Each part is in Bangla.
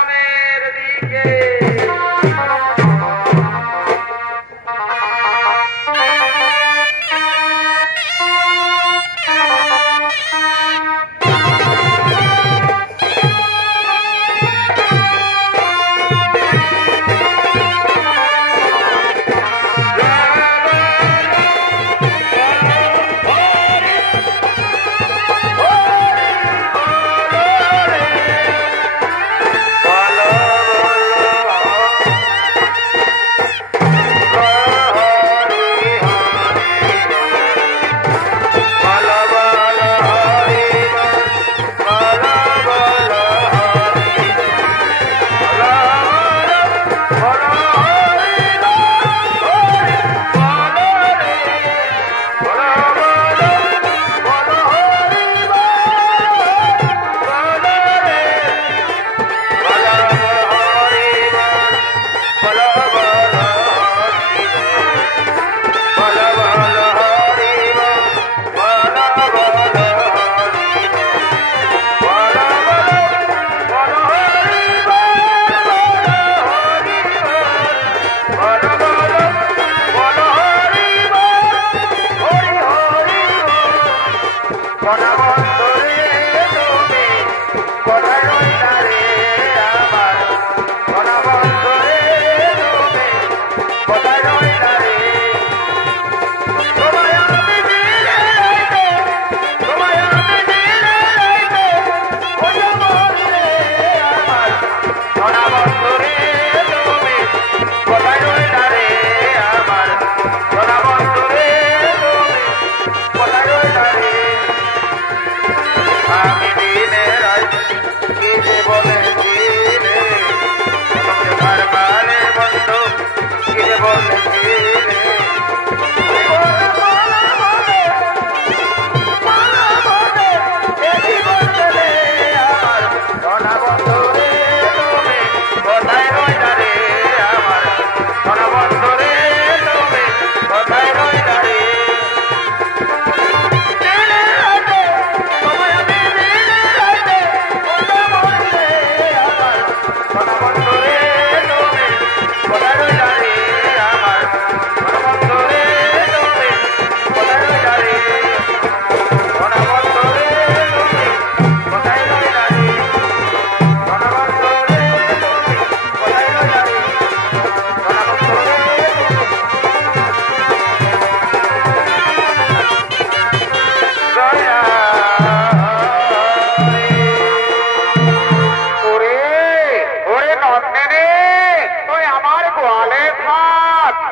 আসামের দিকে।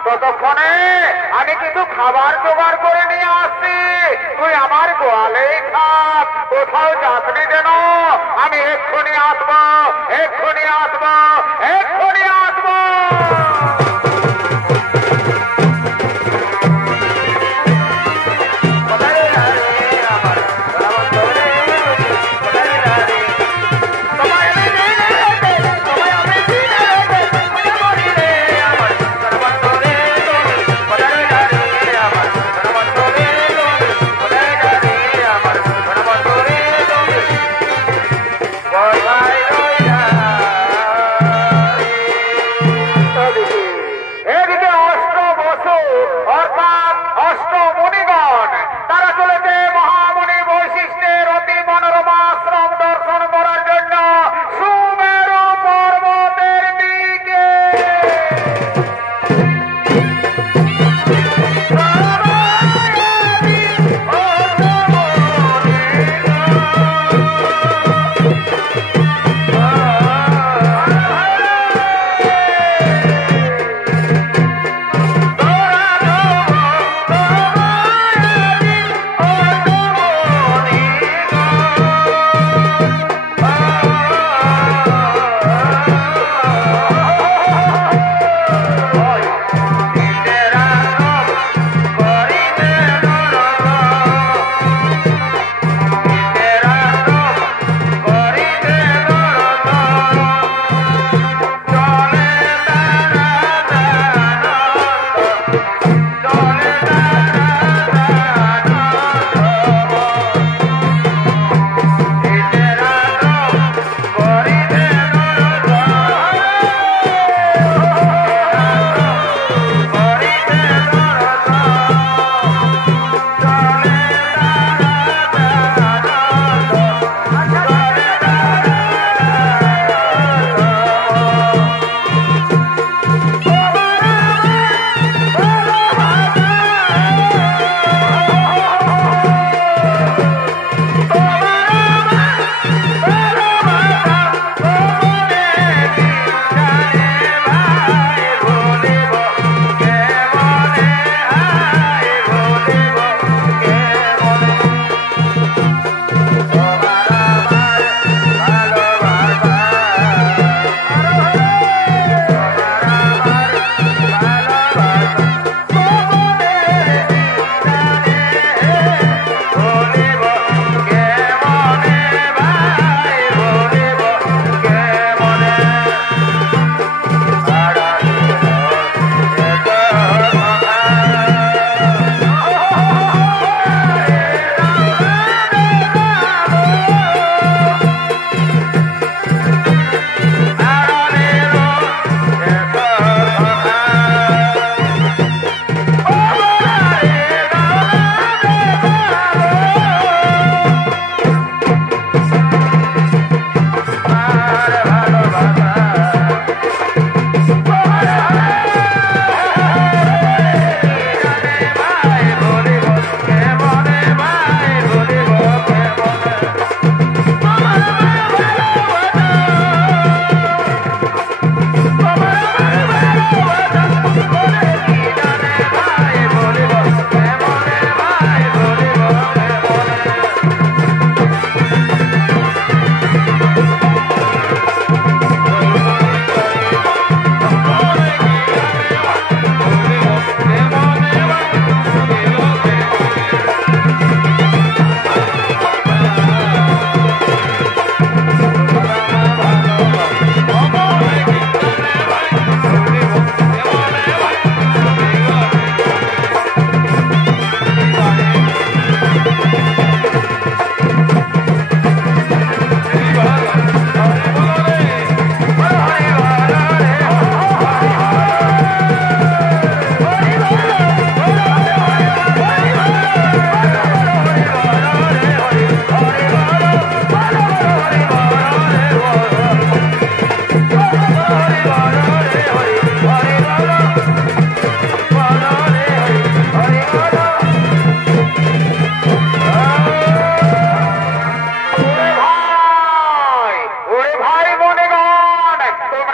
ততক্ষণে আমি কিছু খাবার জোগাড় করে নিয়ে আসছি, তুই আমার গোয়ালেই থাক, কোথাও যাসনি যেন। আমি এক্ষুনি আসবো, এক্ষুনি আসবো, এক্ষুনি আসবো।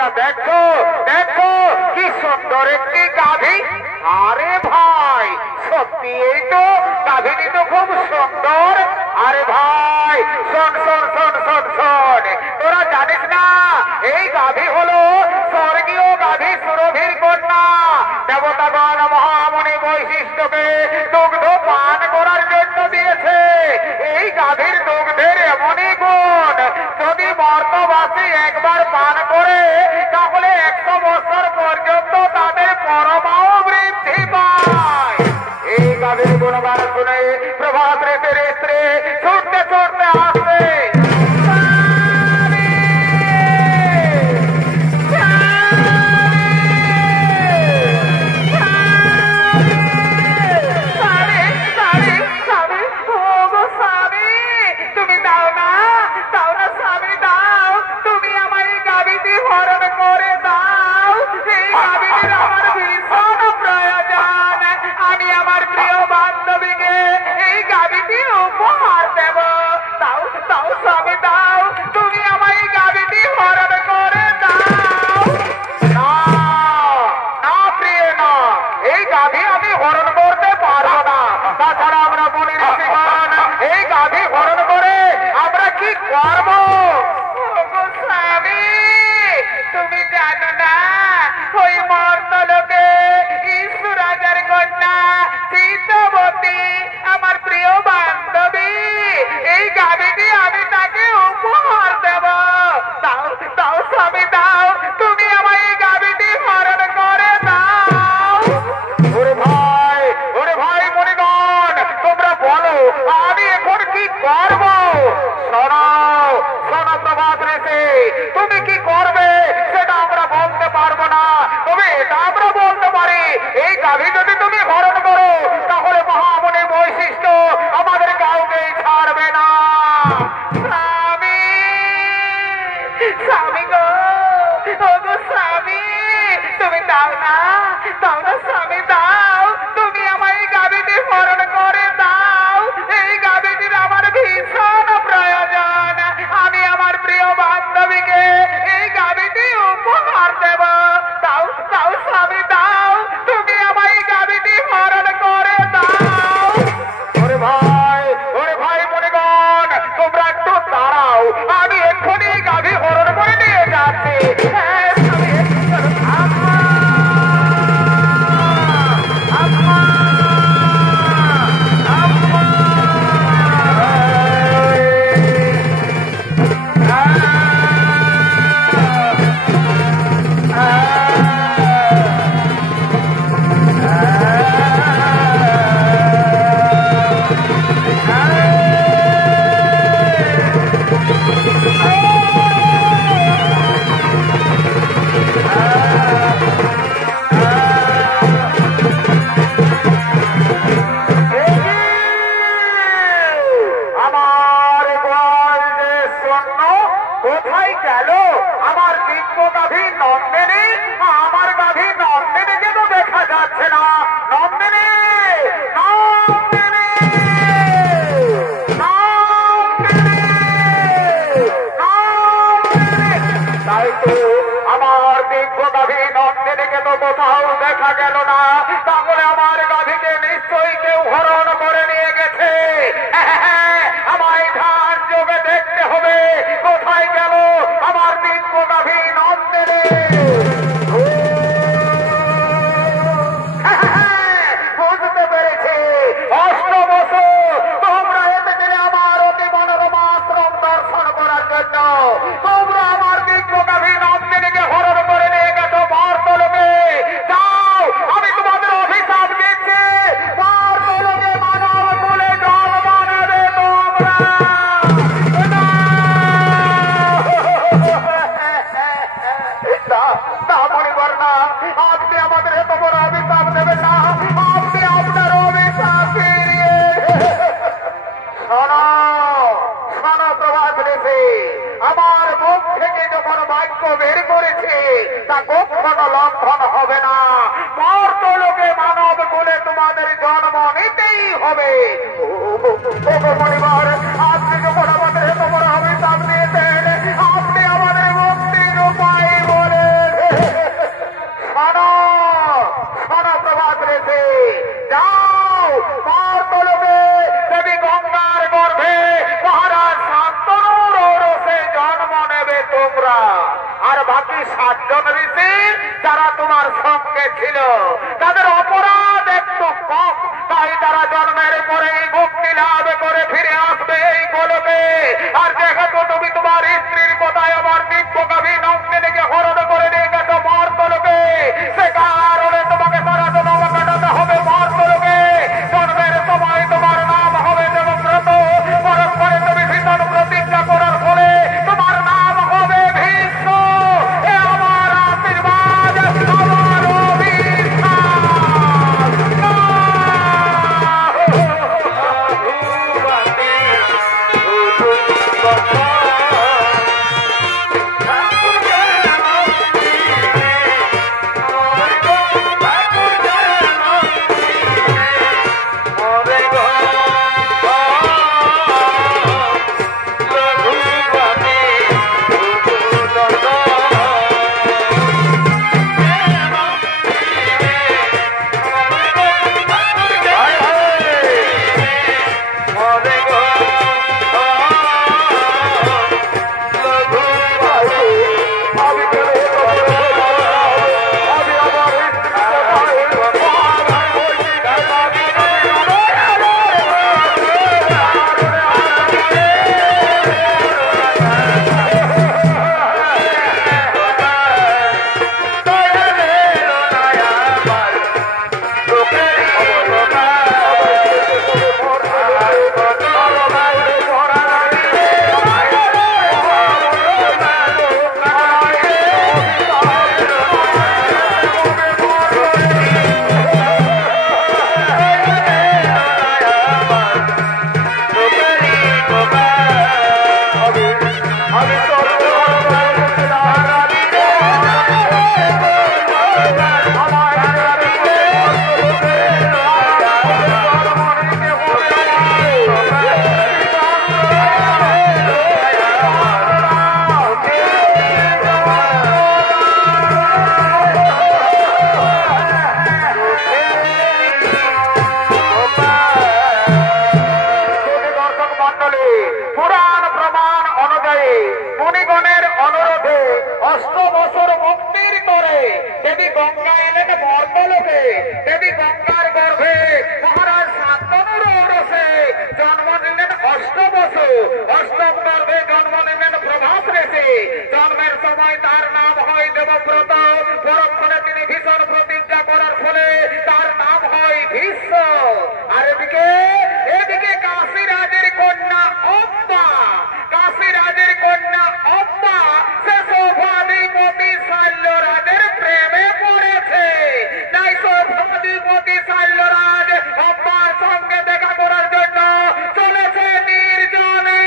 তোমরা দেখো দেখো কি সুন্দর একটি গাভী। আরে ভাই সত্যি এই তো গাভীটি তো খুব সুন্দর। আরে ভাই শোন শোন শোন শোন শোন, তোরা জানিস না এই গাভী হলো স্বর্গীয় গাভী সুরভির কন্যা। দেবতাগণ মহামণি বৈশিষ্ট্যকে দুগ্ধ পান করার জন্য দিয়েছে। এই গাভীর দুগ্ধের এমনই গুণ, যদি মর্তবাসী একবার পান করে তাহলে 100 বছর পর্যন্ত তাদের পরমাও বৃদ্ধি পায়। এই গাভীর গুণগান শুনে প্রভাত ঋতুর স্ত্রী ছুটতে ছুটতে আসে। তুমি কি করবে সেটা আমরা বলতে পারবো না, তবে এটা আমরা বলতে পারি এই গাভী যদি তুমি হরণ করো তাহলে মহামণি বৈশিষ্ট্য আমাদের কাউকে ছাড়বে না। স্বামী স্বামী গো, ও গো স্বামী, তুমি দাও না স্বামী দাও, তুমি আমায় এই গাভীটি হরণ করে দাও। এই গাভীটির আমার ভীষণ প্রয়োজন। আমি আমার প্রিয় বান্ধবীকে এই গাভীটি উপহার দেব। দাও দাও স্বামী দাও, তুমি আমায় এই গাভীটি হরণ করে দাও। ওরে ভাই মনিগণ, তোমরা একটু দাঁড়াও, আমি এক্ষুনি এই গাভী হরণ করে নিয়ে যাচ্ছি। কোথায় গেল আমার দিব্য গাভী নন্দিনী? আমার গাভী নন্দিনীকে তো দেখা যাচ্ছে না। নন্দিনী নন্দিনী তাই তো আমার দিব্য গাভী নন্দিনীকে তো কোথাও দেখা গেল না। তাহলে আমার গাভীকে নিশ্চয়ই কেউ হরণ করে নিয়ে গেছে। আমায় ধান যোগে দেখতে হবে কোথায় গেল আমার দিব্য গাভী নন্দিনী। বুঝতে পেরেছি, অষ্টবসু তোমরা এসেছিলে আমার অতি মনোরম আশ্রম দর্শন করার জন্য। তোমরা আমার দিব্য গাভী নন্দিনীকে হরণ করে নিয়ে গেছো মর্তলোকে। যাও, আমি তোমাদের অভিশাপ দিচ্ছি, মর্তলোকে মানব কুলে জল বানাবে তোমরা। আপনি আমাদের এত বড় অভিশাপ দেবেন না, আপনি আপনার অভিশাপ ফিরিয়ে। শোনো শোনো প্রভাত ঋষি, আমার মুখ থেকে যখন বাক্য বের করেছে তা কখনো লঙ্ঘন হবে না। মর্তলোকে মানব কুলে তোমাদের জন্ম নিতেই হবে। পরিবার, আপনি যখন আমাদের এত বড় অভিশাপ দিয়েছেন, আপনি আমাদের মুক্তির উপায় বলে বাকি 7 জন ঋষি যারা তোমার সঙ্গে ছিল তাদের অপরাধ একটু কম, তাই তারা জন্মের পরেই মুক্তি লাভ করে ফিরে আসবে এই গোলকে। আর যেহেতু তুমি তোমার স্ত্রীর কথায় আমার দিব্যকাভি নন্দিনীকে হরণ করে নিয়ে গেছো মর্তলোকে, সে কারণে তোমাকে সারা জন্ম কাটাতে হবে মর্তলোকে। জন্মের সময় তোমার নাম হবে দেবব্রত, পরস্পরে তুমি ভীষণ প্রতিজ্ঞা করার ফলে তোমার নাম হবে ভীষ্ম। এ আমার আশীর্বাদ, আমার জন্মের সময় তার নাম হয় দেবব্রত, পরক্ষণে তিনি ভীষণ প্রতিজ্ঞা করার ফলে তার নাম হয় ভীষ্ম। আর এদিকে কাশীরাজের কন্যা অম্বা, কাশীরাজের কন্যা অম্বা সে সৌভাধিপতি শাল্যরাজের প্রেমে পড়েছে। তাই সৌভাধিপতি শাল্যরাজ অম্বার সঙ্গে দেখা করার জন্য চলেছে নির্জনে।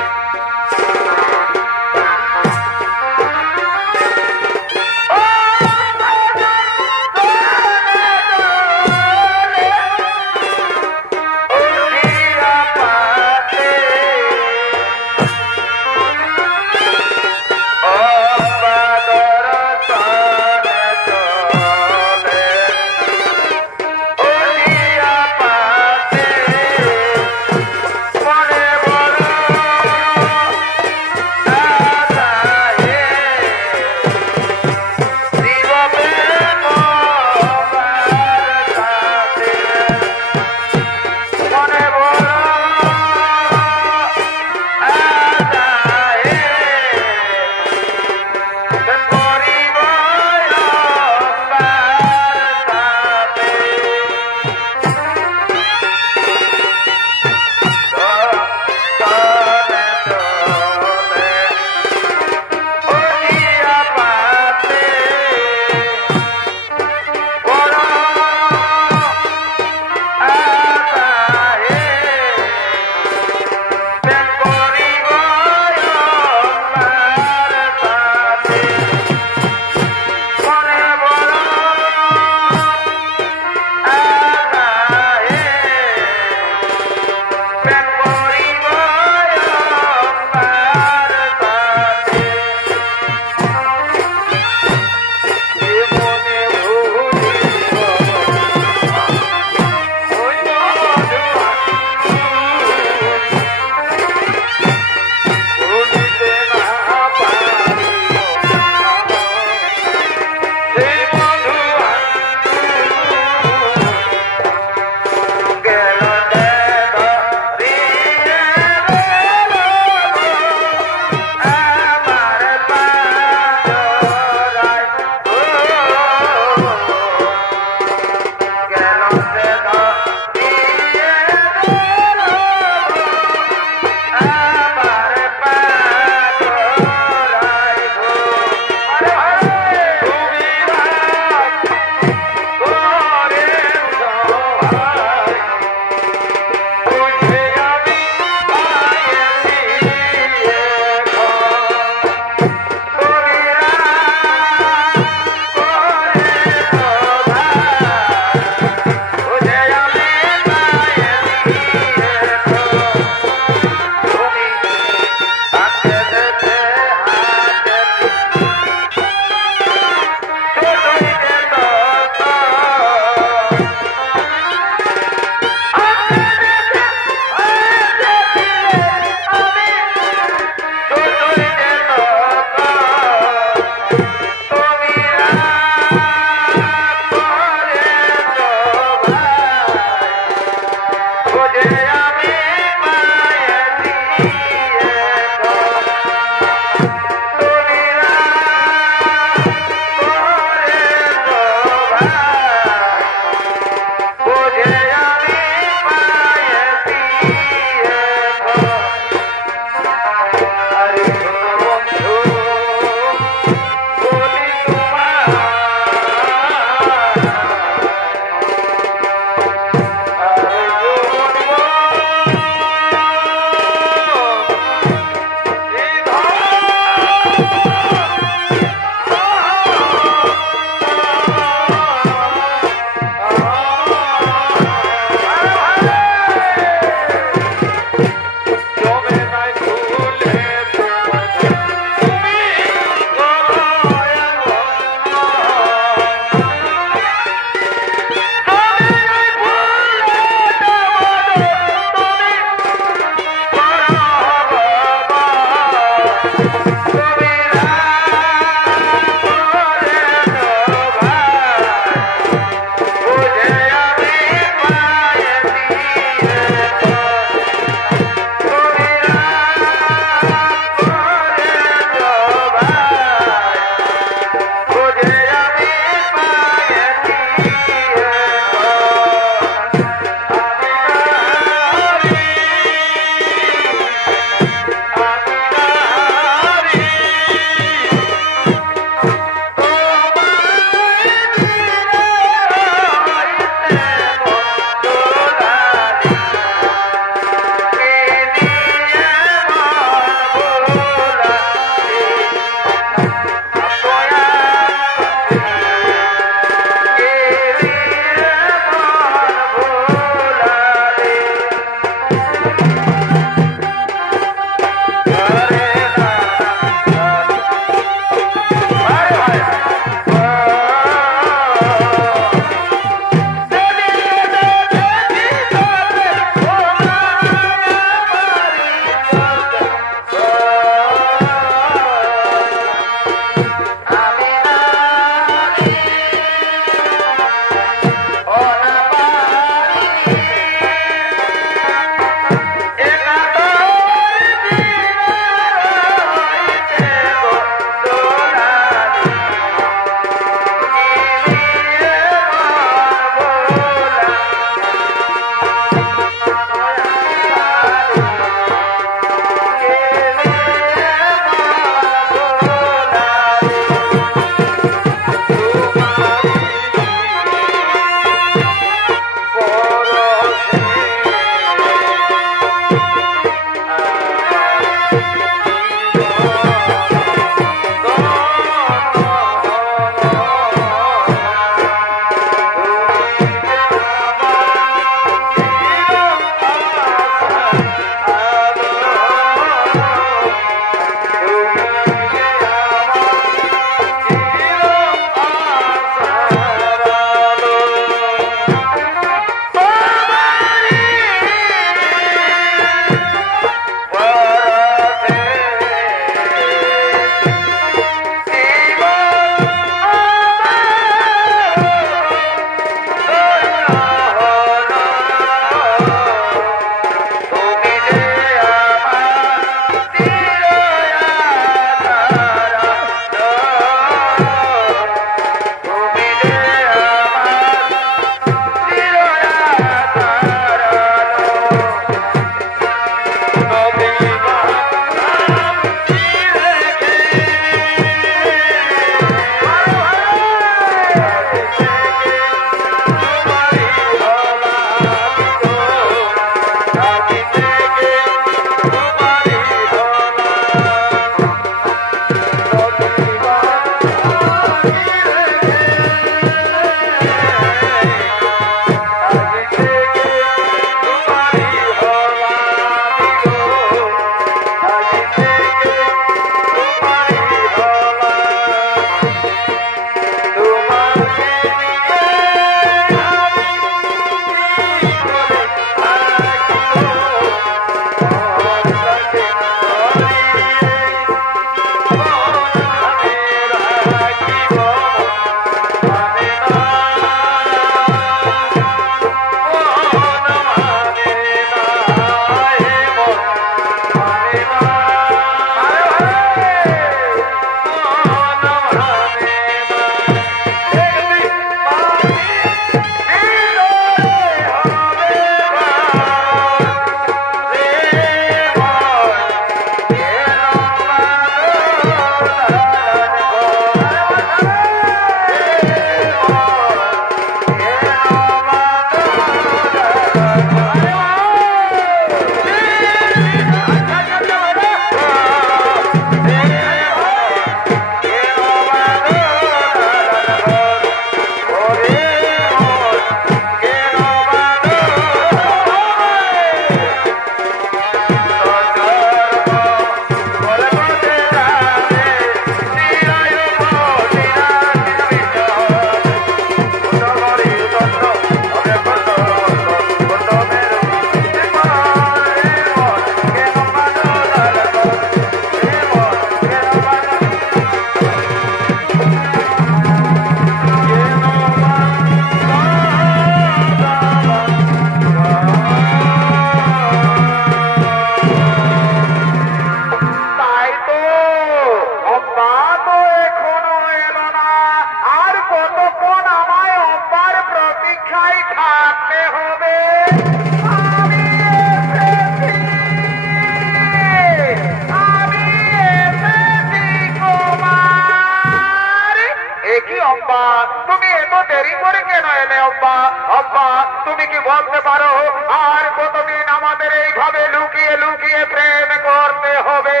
আমাদের এইভাবে লুকিয়ে লুকিয়ে প্রেম করতে হবে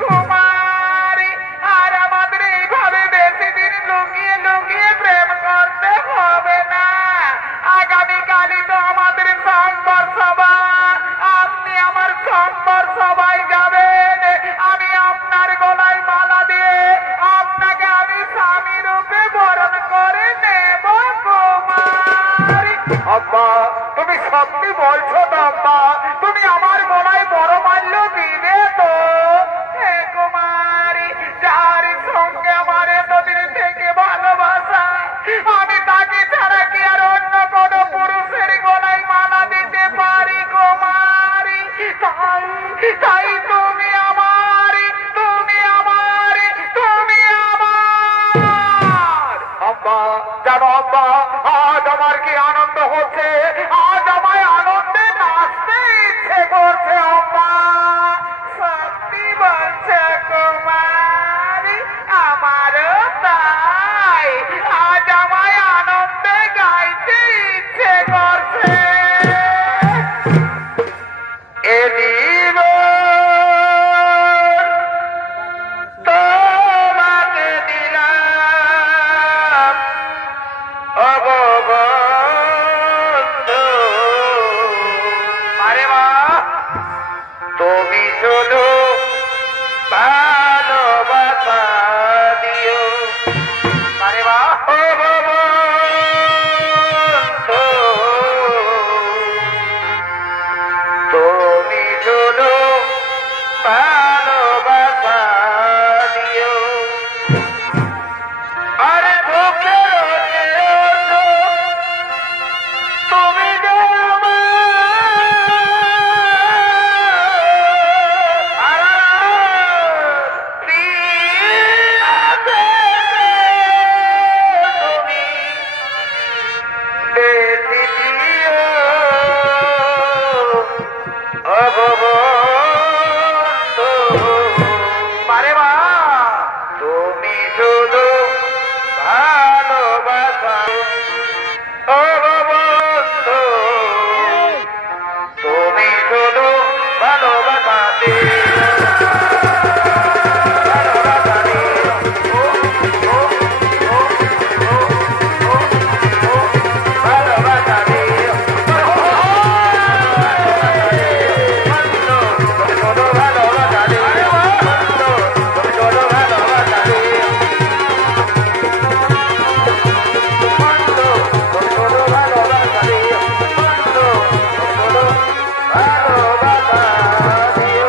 কুমারী, আর আমাদের এইভাবে বেশি দিন লুকিয়ে লুকিয়ে প্রেম করতে হবে না। আগামীকালই তো আমাদের সংবর সভা, আপনি আমার সংবর সবাই যাবেন, আমি আপনার গলায় মালা দিয়ে আপনাকে আমি স্বামী রূপে বরণ করে নেব কুমারী। আব্বা তুমি সত্যি বলছো তো আব্বা? তুমি আমার গলায় বড় মাল্য দিবে তো? হে কুমারী, যার সঙ্গে আমার এতদিন থেকে ভালোবাসা, আমি তাকে ছাড়া কি আর অন্য কোন পুরুষের গলায় মালা দিতে পারি কুমারী? তাই তাই তুমি আমারই, তুমি আমারই, তুমি আমার। আব্বা জানো আব্বা, আজ আমার কি আনন্দ হচ্ছে, আজ আমায় আনন্দে নাচতে ইচ্ছে করছে আব্বা। সত্যি বলছে কুমারী, আমারও তাই, আজ আমায় আনন্দে গাইতে ইচ্ছে করছে। এ জীবন তোমাকে দিলাম অগবন্ধু, আরে মা তুমি শুধু ভালোবাসা দিও, আরে মা অগবন্ধু তুমি শুধু ভালোবাসা দিও। আরে বুকের তুমি যে তুমি শুধু ভালোবাসা, ও বন্ধু তুমি শুধু ভালোবাসা দিও, ভালোবাসা দিও, ভালোবাসা দিও, তুমি শুধু ভালোবাসা দিও, তুমি শুধু ভালোবাসা দিও। ভালোবাসা দিও।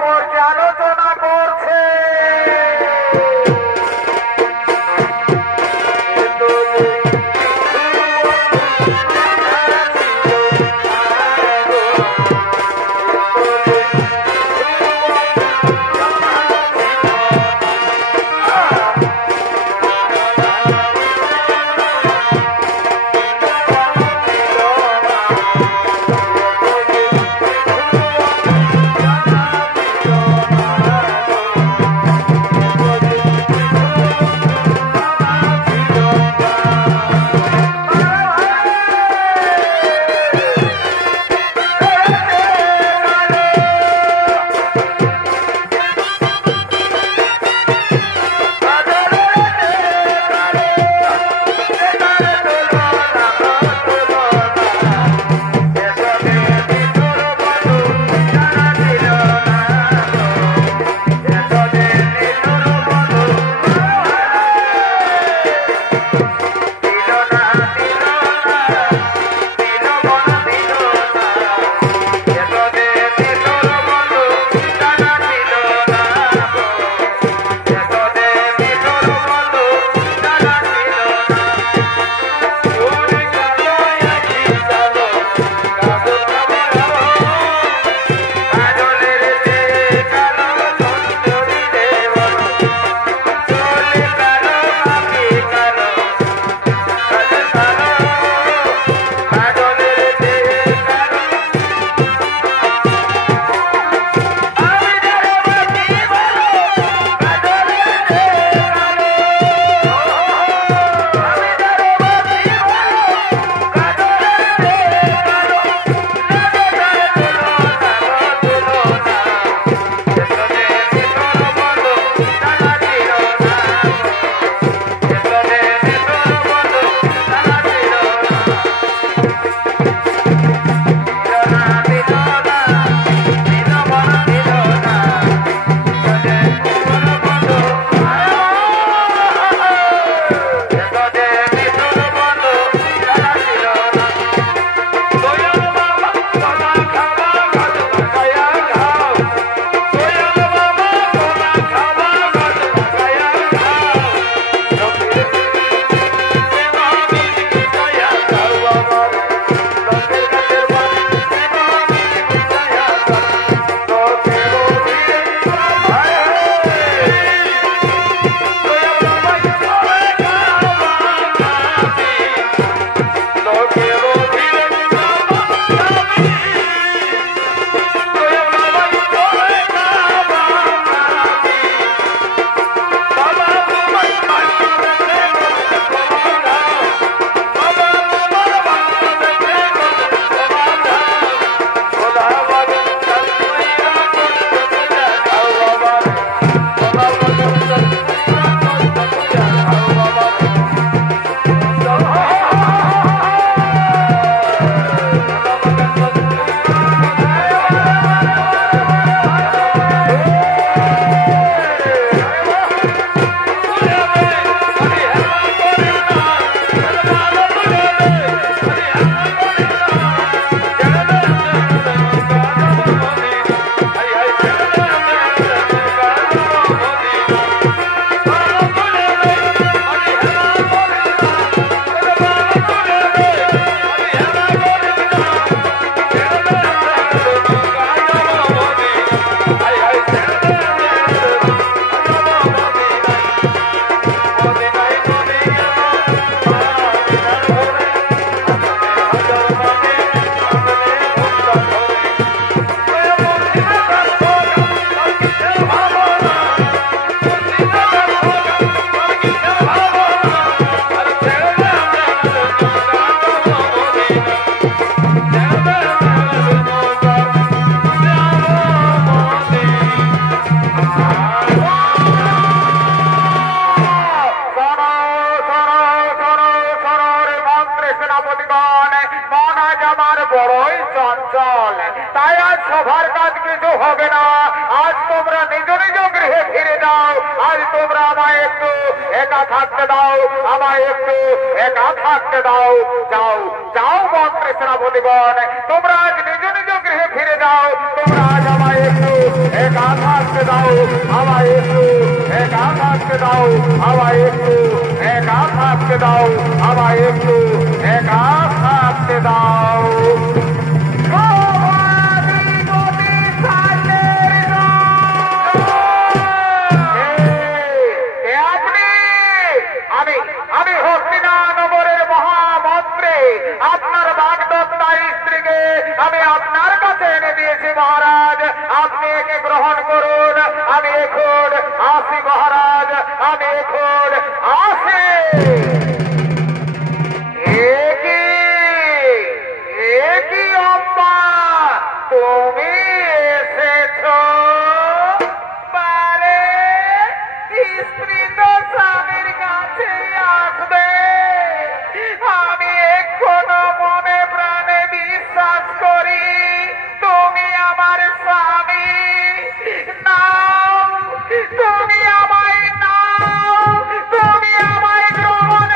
পর্যালোচনা করছে। সভার কাজ কিছু হবে না। আজ তোমরা নিজ নিজ গৃহে ফিরে যাও। আজ তোমরা আমায় একটু একা থাকতে দাও, আমায় একটু একা থাকতে দাও। যাও যাও মন্ত্রী সেনাপতিগণ, তোমরা আজ নিজ নিজ গৃহে ফিরে যাও। তোমরা আজ আমায় একটু একা থাকতে দাও আমায় একটু, একা থাকতে দাও আমায় একটু, একা থাকতে দাও আমায় একটু, একা থাকতে দাও। আমি হস্তিনানগরের মহামন্ত্রী, আপনার বাগদত্তার স্ত্রীকে আমি আপনার কাছে এনে দিয়েছি মহারাজ, আপনি একে গ্রহণ করুন। আমি এখন আসি মহারাজ, আমি এখন আসি। একই অম্মা, তুমি এসেছো? পারে স্ত্রী তো স্বামীর কাছে আসবে, আমি এখনো মনে প্রাণে বিশ্বাস করি তুমি আমার স্বামী। নাও, তুমি আমায় নাও, তুমি আমায় গ্রহণ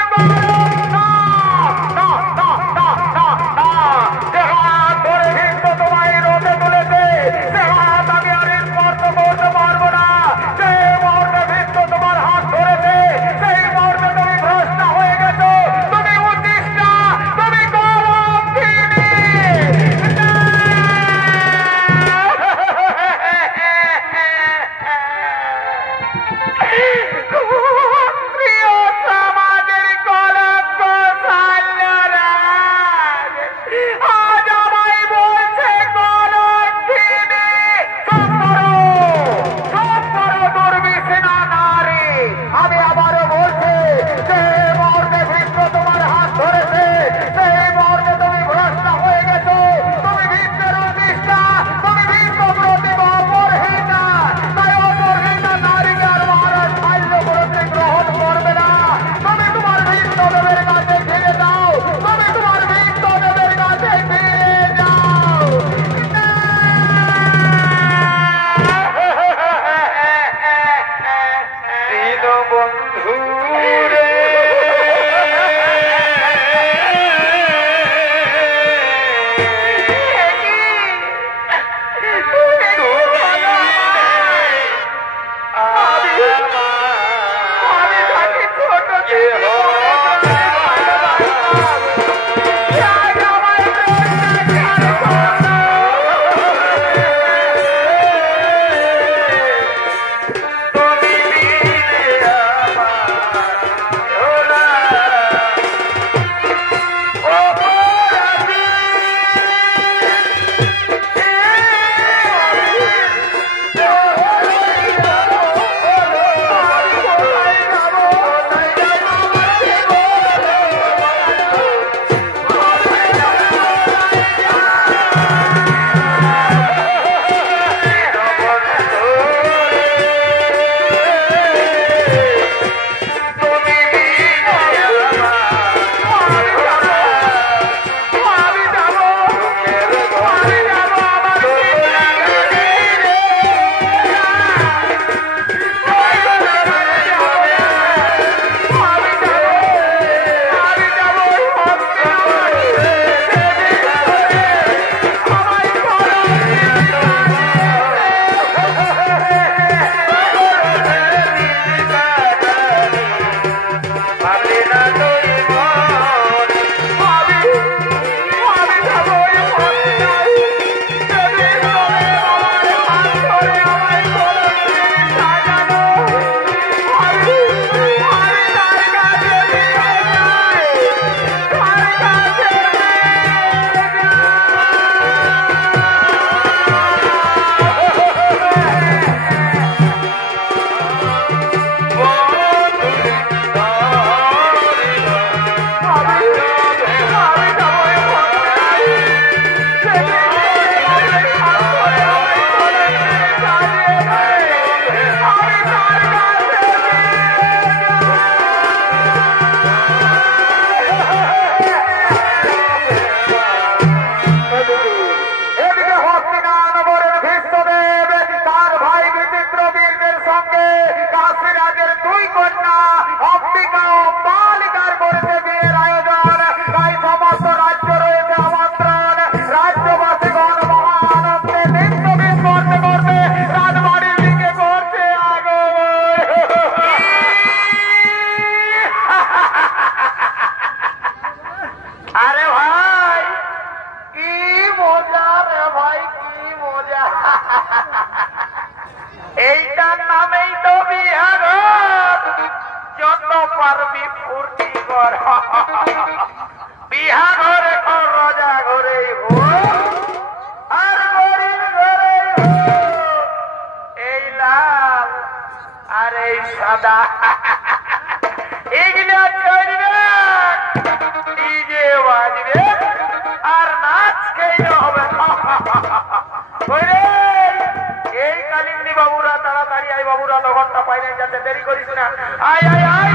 আয় আয় আয়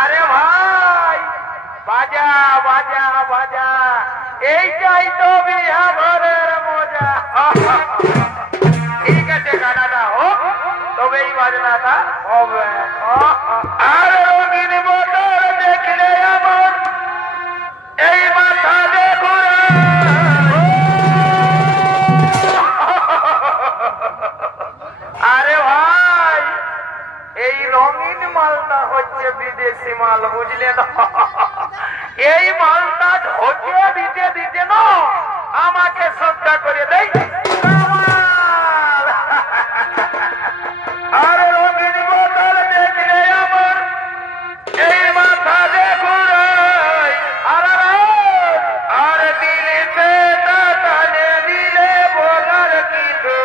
আরে ভাই বাজা বাজা বাজা এইটাই তো বিহা ঘরের মজা ঠিক আছে গানাটা হোক তবেই বাজনাটা হবে আর রঙিন মোটর দেখলে আমার এই মাথা দেখো আরে ভাই এই রঙিন মালটা হচ্ছে বিদেশি মাল বুঝলে না এই মালটা ঢোকে দিতে দিতে না আমাকে শ্রদ্ধা করে দেয় আরে রঙিন বোতল দেখলে আমার এই মাথা দেখো আর দিলে টানে দিলে বলার কিছু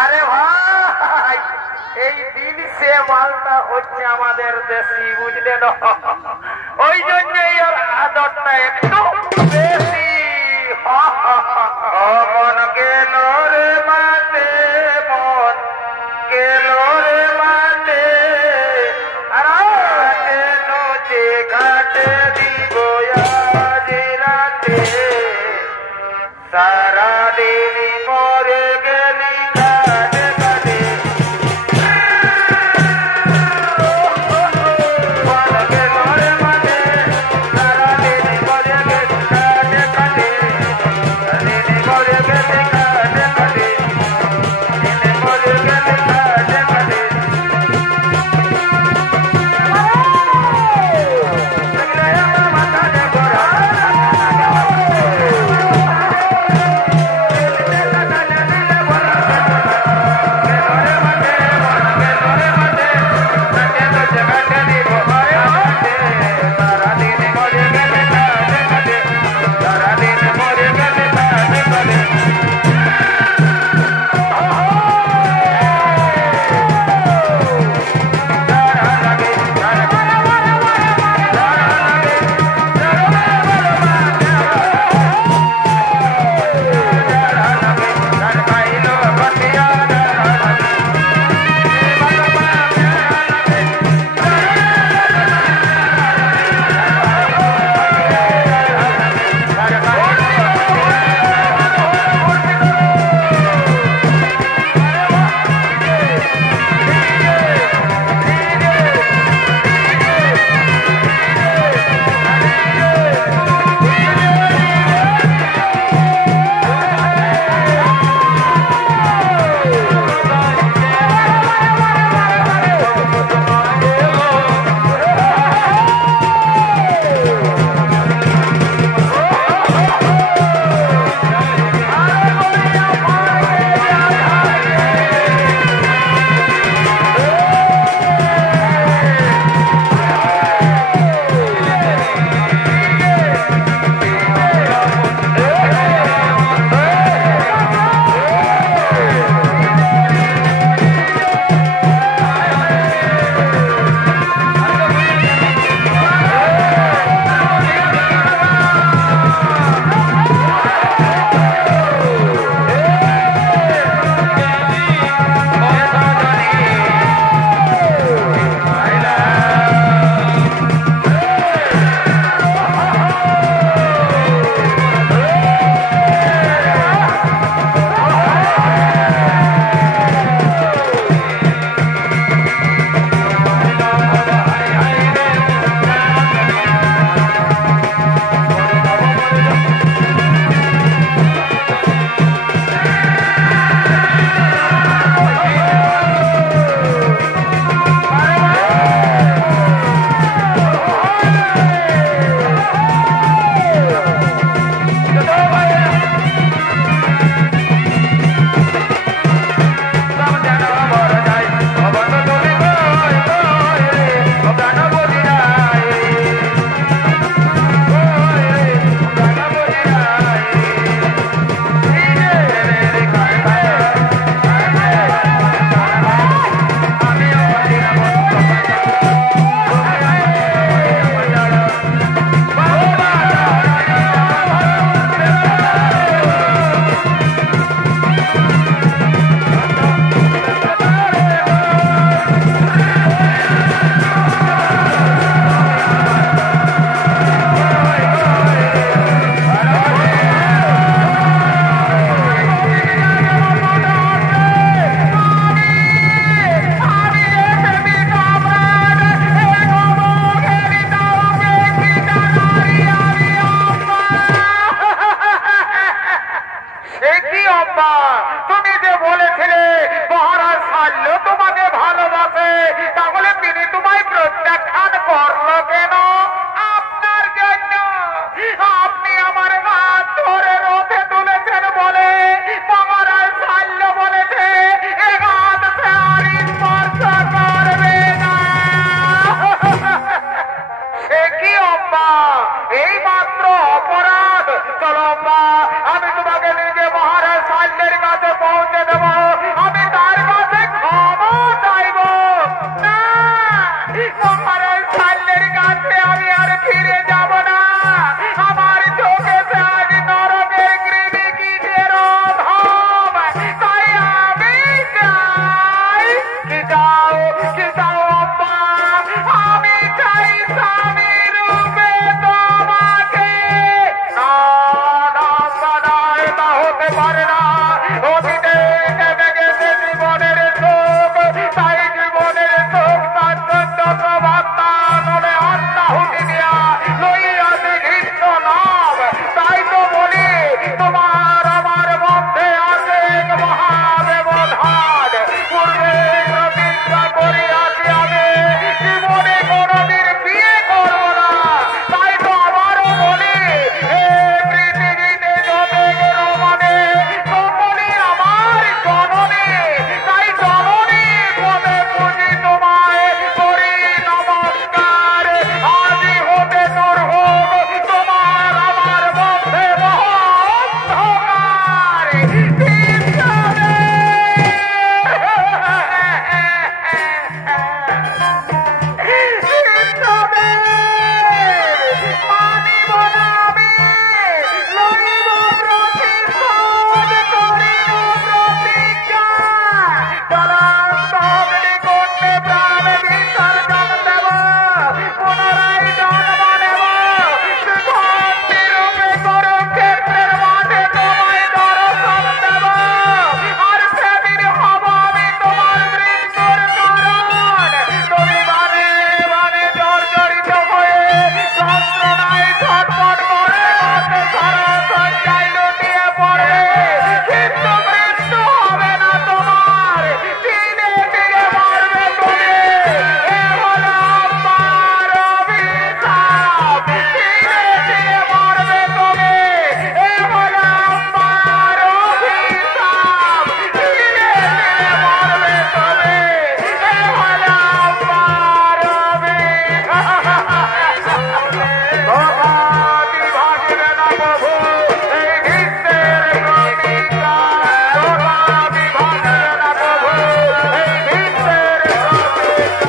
আরে ভাই এই দিন সে মালটা হচ্ছে আমাদের দেশি বুঝলে না ওই জন্যই ওর আদরটা একটু বেশি মন গেল রে মাঠে মন গেল রে মাঠে নচে ঘাটে দিব আজ রাতে সারা দিন মরে গেলি ঘাটে ঘাটে মন গেল রে মাঠে সারা দিন মরে গেলি ঘাটে ঘাটে দিন মরে গেলি ঘাটে ঘাটে দিন মরে গেলি ঘাটে ঘাটে মাথা দেখো আম্মা, তুমি যে বলেছিলে মহারাজ শাল্য তোমাকে ভালোবাসে, তাহলে তিনি তোমায় প্রত্যাখ্যান করলো কেন? আপনার জন্য। আপনি আমার হাত ধরে রথে তুলেছেন বলে মহারাজ শাল্য বলেছে এ হাত সে আর স্পর্শ করবে না। সে কি আম্মা, এই মাত্র অপরাধ? চলো আম্মা, আমি তোমাকে নিজে মহারাজ শাল্যের কাছে পৌঁছে দেবো।